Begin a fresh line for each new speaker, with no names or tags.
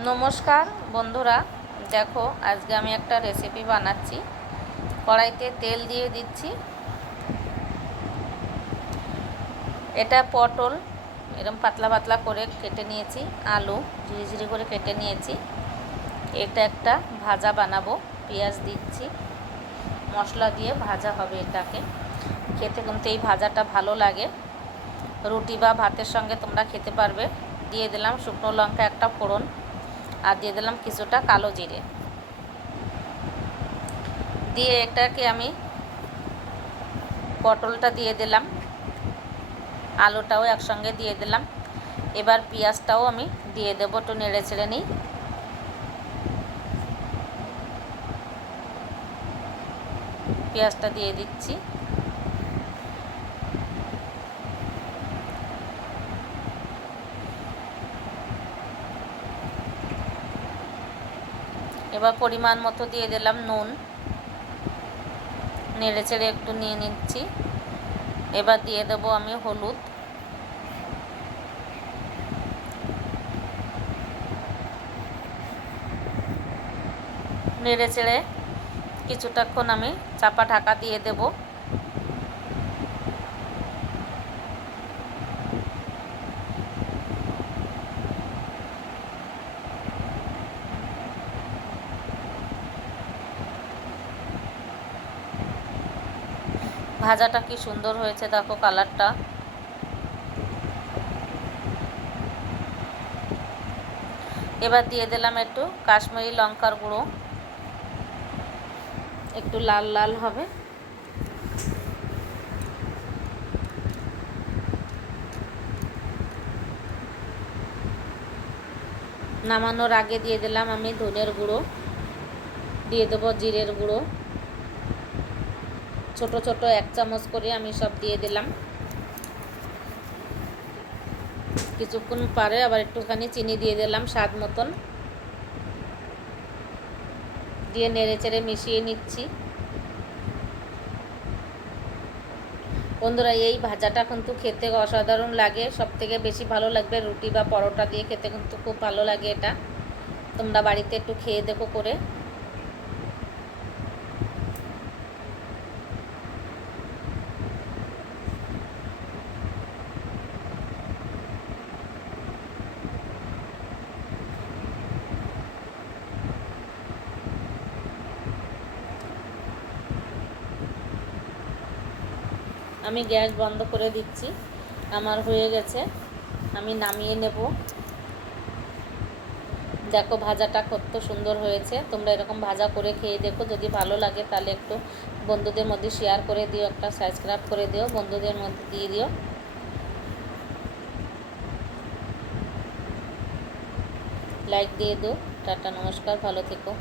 নমস্কার বন্ধুরা, দেখো আজকে আমি একটা রেসিপি বানাচ্ছি। কড়াইতে তেল দিয়ে দিচ্ছি। এটা পটল, এরম পাতলা পাতলা করে কেটে নিয়েছি, আলু ঝিরিঝিরি করে কেটে নিয়েছি। এটা একটা ভাজা বানাবো, পেঁয়াজ দিচ্ছি। মশলা দিয়ে ভাজা হবে এটাকে। খেতে কিন্তু এই ভাজাটা ভালো লাগে। রুটি বা ভাতের সঙ্গে তোমরা খেতে পারবে। দিয়ে দিলাম শুকনো লঙ্কা একটা ফোড়ন। আর দিয়ে দিলাম কিছুটা কালো জিরে। দিয়ে এটাকে আমি পটলটা দিয়ে দিলাম, আলুটাও একসঙ্গে দিয়ে দিলাম। এবার পেঁয়াজটাও আমি দিয়ে দেবো একটু নেড়ে ছেড়ে নিই। পেঁয়াজটা দিয়ে দিচ্ছি। এবার পরিমাণ মতো দিয়ে দিলাম নুন। নেড়ে চেড়ে একটু নিয়ে নিচ্ছি। এবার দিয়ে দেবো আমি হলুদ। নেড়ে চেড়ে কিছুটাক্ষণ আমি চাপা ঢাকা দিয়ে দেবো। ভাজাটা কি সুন্দর হয়েছে, দেখো কালারটা। এবার দিয়ে দিলাম একটু কাশ্মীরি লঙ্কার গুঁড়ো। একটু লাল লাল হবে। নামানোর আগে দিয়ে দিলাম আমি ধনের গুঁড়ো। দিয়ে দেবো জিরের গুঁড়ো। ছোট ছোট এক চামচ করে আমি সব দিয়ে দিলাম। কিছুক্ষণ পরে আবার একটুখানি চিনি দিয়ে দিলাম স্বাদ মতন। দিয়ে নেড়ে চেড়ে মিশিয়ে নিচ্ছি। বন্ধুরা, এই ভাজাটা কিন্তু খেতে অসাধারণ লাগে। সব থেকে বেশি ভালো লাগবে রুটি বা পরোটা দিয়ে, খেতে কিন্তু খুব ভালো লাগে এটা। তোমরা বাড়িতে একটু খেয়ে দেখো করে। আমি গ্যাস বন্ধ করে দিচ্ছি। আমার হয়ে গেছে। আমি নামিয়ে নেব। দেখো ভাজাটা কত সুন্দর হয়েছে। তোমরা এরকম ভাজা করে খেয়ে দেখো। যদি ভালো লাগে তাহলে একটু বন্ধুদের মধ্যে শেয়ার করে দিও, একটা সাবস্ক্রাইব করে দিও, বন্ধুদের মধ্যে দিয়ে দিও। লাইক দিয়ে দিও। টাটা, নমস্কার, ভালো থেকো।